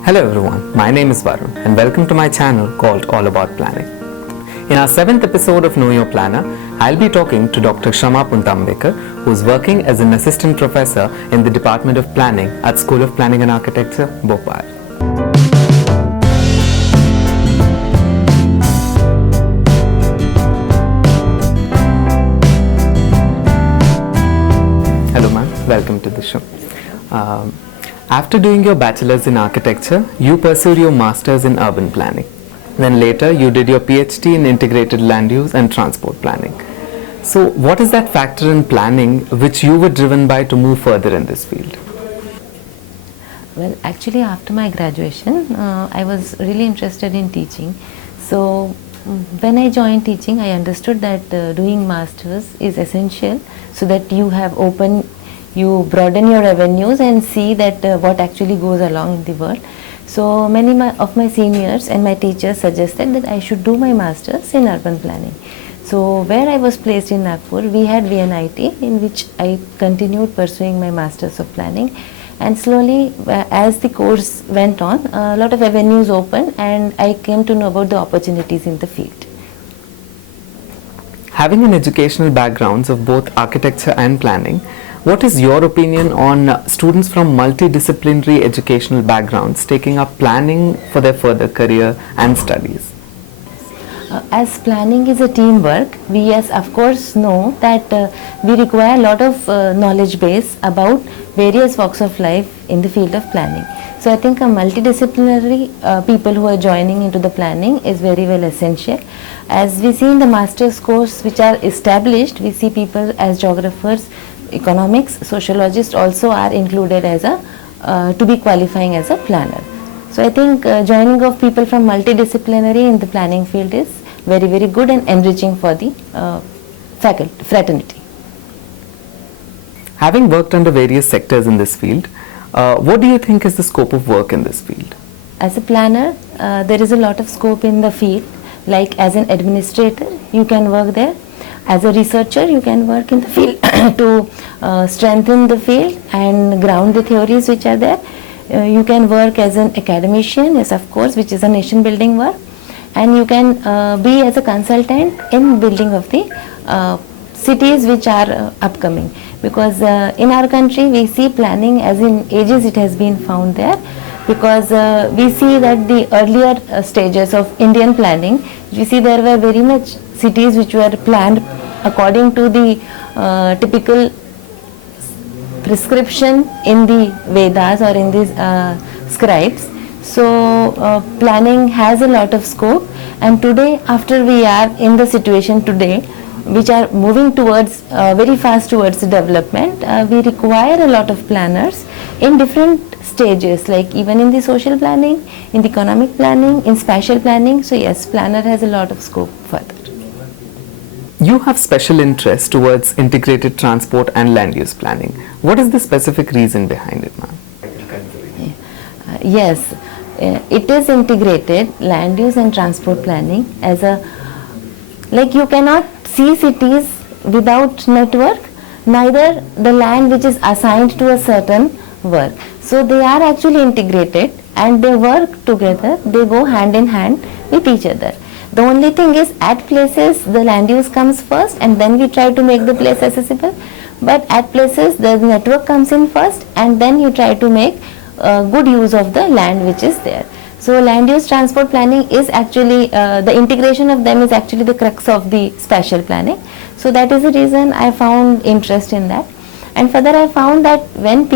Hello everyone, my name is Varun and welcome to my channel called All About Planning. In our 7th episode of Know Your Planner, I'll be talking to Dr. Kshama Puntambekar, who is working as an assistant professor in the Department of Planning at School of Planning and Architecture, Bhopal. Hello ma'am, welcome to the show. After doing your bachelor's in architecture, you pursued your master's in urban planning. Then later you did your PhD in integrated land use and transport planning. So what is that factor in planning which you were driven by to move further in this field? Well, actually after my graduation, I was really interested in teaching. So when I joined teaching, I understood that doing masters is essential so that you broaden your avenues and see that what actually goes along in the world. So many of my seniors and my teachers suggested that I should do my masters in urban planning. So where I was placed in Nagpur, we had VNIT, in which I continued pursuing my masters of planning, and slowly as the course went on, a lot of avenues opened and I came to know about the opportunities in the field. Having an educational backgrounds of both architecture and planning, what is your opinion on students from multidisciplinary educational backgrounds taking up planning for their further career and studies? As planning is a teamwork, we of course know that we require a lot of knowledge base about various walks of life in the field of planning. So I think a multidisciplinary people who are joining into the planning is very well essential. As we see in the master's course which are established, we see people as geographers, economics, sociologists also are included as to be qualifying as a planner. So I think joining of people from multidisciplinary in the planning field is very, very good and enriching for the fraternity. Having worked under various sectors in this field, what do you think is the scope of work in this field? As a planner, there is a lot of scope in the field. Like as an administrator, you can work there. As a researcher, you can work in the field to strengthen the field and ground the theories which are there. You can work as an academician, yes of course, which is a nation building work. And you can be as a consultant in building of the cities which are upcoming. Because in our country, we see planning as in ages it has been found there. Because we see that the earlier stages of Indian planning, we see there were very much cities which were planned according to the typical prescription in the Vedas or in the scribes. So planning has a lot of scope, and today after we are in the situation today which are moving towards very fast towards development, we require a lot of planners in different stages, like even in the social planning, in the economic planning, in spatial planning. So yes, planner has a lot of scope further. You have special interest towards integrated transport and land use planning. What is the specific reason behind it, ma'am? Yes, it is integrated land use and transport planning as a, like you cannot see cities without network, neither the land which is assigned to a certain work. So they are actually integrated and they work together, they go hand in hand with each other. The only thing is at places the land use comes first and then we try to make the place accessible. But at places the network comes in first and then you try to make good use of the land which is there. So land use transport planning is actually, the integration of them is actually the crux of the spatial planning. So that is the reason I found interest in that. And further I found that when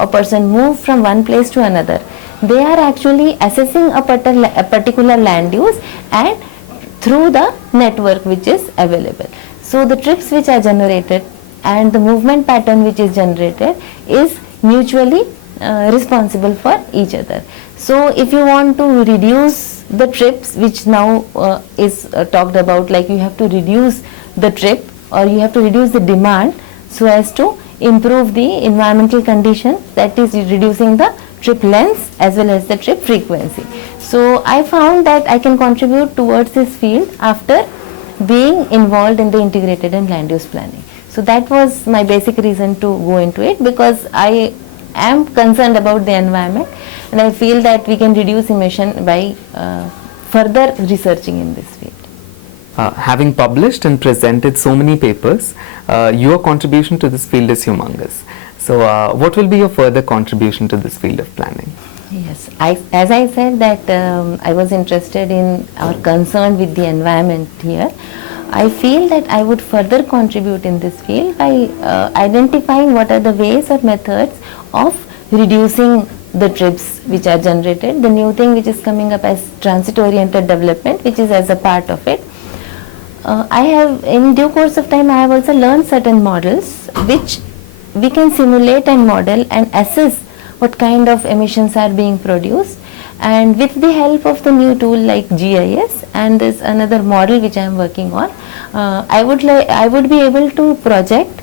a person move from one place to another, they are actually assessing a particular land use and through the network which is available. So the trips which are generated and the movement pattern which is generated is mutually responsible for each other. So if you want to reduce the trips, which now is talked about, like you have to reduce the trip or you have to reduce the demand so as to improve the environmental condition, that is reducing the trip length as well as the trip frequency. So I found that I can contribute towards this field after being involved in the integrated and land use planning. So that was my basic reason to go into it, because I am concerned about the environment and I feel that we can reduce emission by further researching in this field. Having published and presented so many papers, your contribution to this field is humongous. So what will be your further contribution to this field of planning? Yes, as I said that I was interested in or concerned with the environment here. I feel that I would further contribute in this field by identifying what are the ways or methods of reducing the trips which are generated, the new thing which is coming up as transit oriented development, which is as a part of it. I have, in due course of time, I have also learned certain models which we can simulate and model and assess what kind of emissions are being produced, and with the help of the new tool like GIS and this another model which I am working on, I would be able to project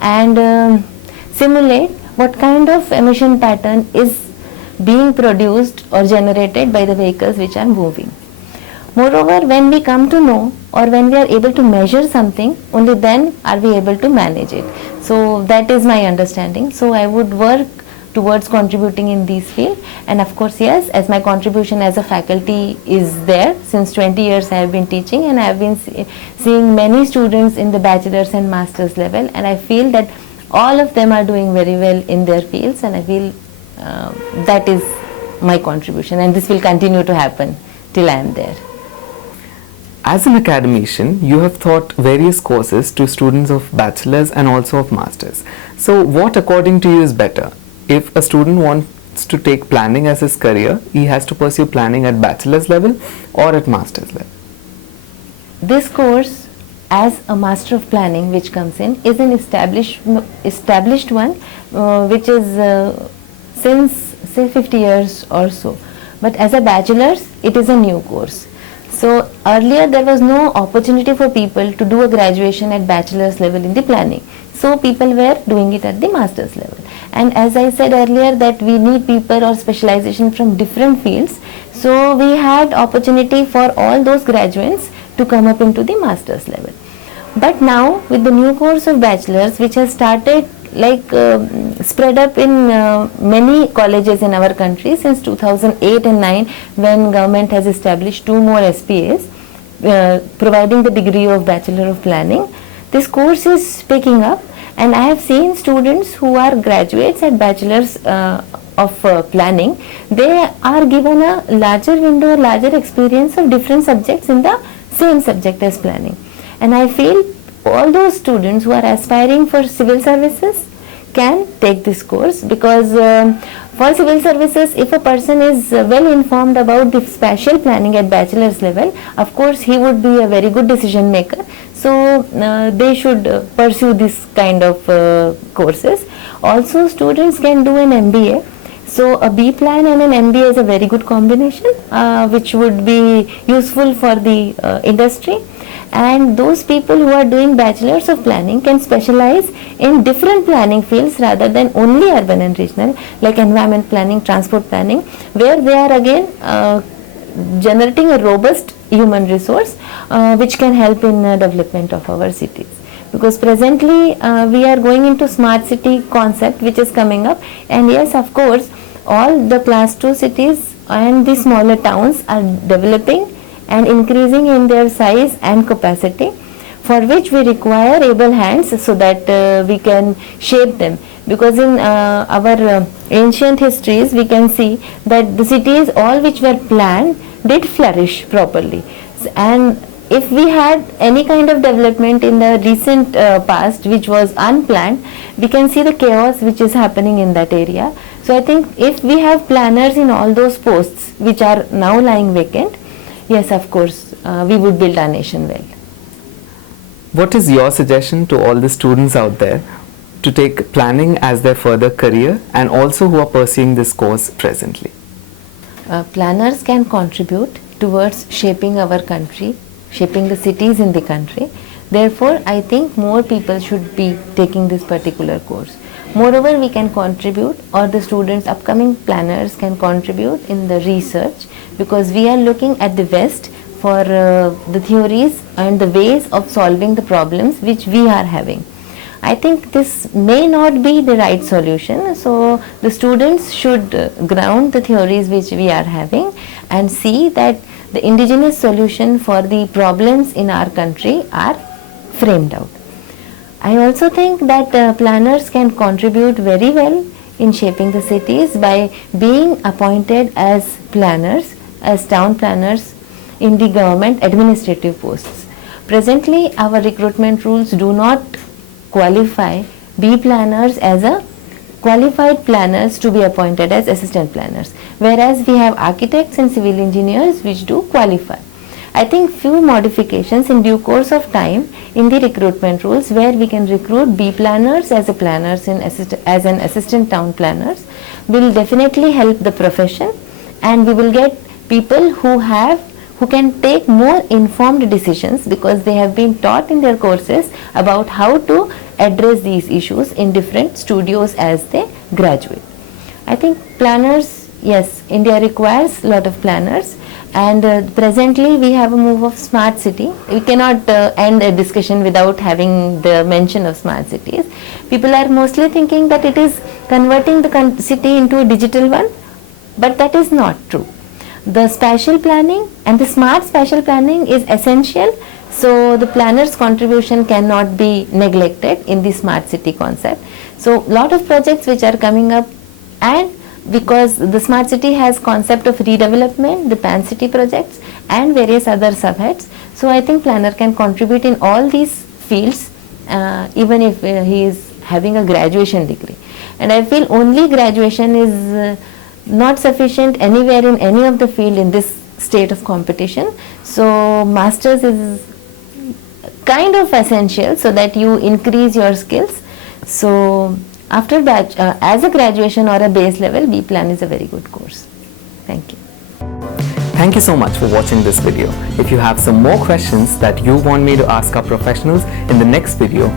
and simulate what kind of emission pattern is being produced or generated by the vehicles which are moving. Moreover, when we come to know or when we are able to measure something, only then are we able to manage it. So that is my understanding. So I would work towards contributing in this field, and of course, yes, as my contribution as a faculty is there, since 20 years I have been teaching, and I have been seeing many students in the bachelor's and master's level, and I feel that all of them are doing very well in their fields, and I feel that is my contribution, and this will continue to happen till I am there. As an academician, you have taught various courses to students of bachelor's and also of master's. So what according to you is better? If a student wants to take planning as his career, he has to pursue planning at bachelor's level or at master's level? This course as a Master of Planning which comes in is an established one which is since say 50 years or so. But as a bachelor's, it is a new course. So earlier there was no opportunity for people to do a graduation at bachelor's level in the planning. So people were doing it at the master's level. And as I said earlier that we need people or specialization from different fields. So we had opportunity for all those graduates to come up into the master's level. But now with the new course of bachelor's which has started like spread up in many colleges in our country since 2008 and 9 when government has established 2 more SPAs providing the degree of Bachelor of Planning. This course is picking up, and I have seen students who are graduates at Bachelor's of Planning. They are given a larger window, larger experience of different subjects in the same subject as planning. And I feel all those students who are aspiring for civil services can take this course, because for civil services, if a person is well informed about the spatial planning at bachelor's level, of course he would be a very good decision maker. So they should pursue this kind of courses. Also students can do an MBA. So a B plan and an MBA is a very good combination which would be useful for the industry. And those people who are doing bachelors of planning can specialize in different planning fields rather than only urban and regional, like environment planning, transport planning, where they are again generating a robust human resource which can help in development of our cities. Because presently we are going into smart city concept which is coming up, and yes, of course, all the class 2 cities and the smaller towns are developing and increasing in their size and capacity, for which we require able hands so that we can shape them. Because in our ancient histories we can see that the cities all which were planned did flourish properly, and if we had any kind of development in the recent past which was unplanned, we can see the chaos which is happening in that area. So I think if we have planners in all those posts which are now lying vacant, yes, of course, we would build our nation well. What is your suggestion to all the students out there to take planning as their further career, and also who are pursuing this course presently? Planners can contribute towards shaping our country, shaping the cities in the country. Therefore, I think more people should be taking this particular course. Moreover, we can contribute, or the students, upcoming planners can contribute in the research, because we are looking at the West for the theories and the ways of solving the problems which we are having. I think this may not be the right solution. So the students should ground the theories which we are having and see that the indigenous solution for the problems in our country are framed out. I also think that planners can contribute very well in shaping the cities by being appointed as planners, as town planners in the government administrative posts. Presently, our recruitment rules do not qualify B planners as a qualified planners to be appointed as assistant planners, whereas we have architects and civil engineers which do qualify. I think few modifications in due course of time in the recruitment rules where we can recruit B planners as a planners in as an assistant town planners will definitely help the profession, and we will get people who can take more informed decisions because they have been taught in their courses about how to address these issues in different studios as they graduate. I think planners, yes, India requires a lot of planners, and presently we have a move of smart city. We cannot end a discussion without having the mention of smart cities. People are mostly thinking that it is converting the city into a digital one, but that is not true. The spatial planning and the smart spatial planning is essential, so the planner's contribution cannot be neglected in the smart city concept. So lot of projects which are coming up, and because the smart city has concept of redevelopment, the pan city projects and various other subheads, so I think planner can contribute in all these fields even if he is having a graduation degree. And I feel only graduation is not sufficient anywhere in any of the field in this state of competition. So masters is kind of essential so that you increase your skills. So after that, as a graduation or a base level, B plan is a very good course. Thank you. Thank you so much for watching this video. If you have some more questions that you want me to ask our professionals in the next video,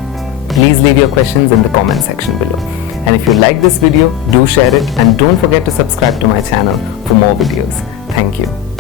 please leave your questions in the comment section below. And if you like this video, do share it and don't forget to subscribe to my channel for more videos. Thank you.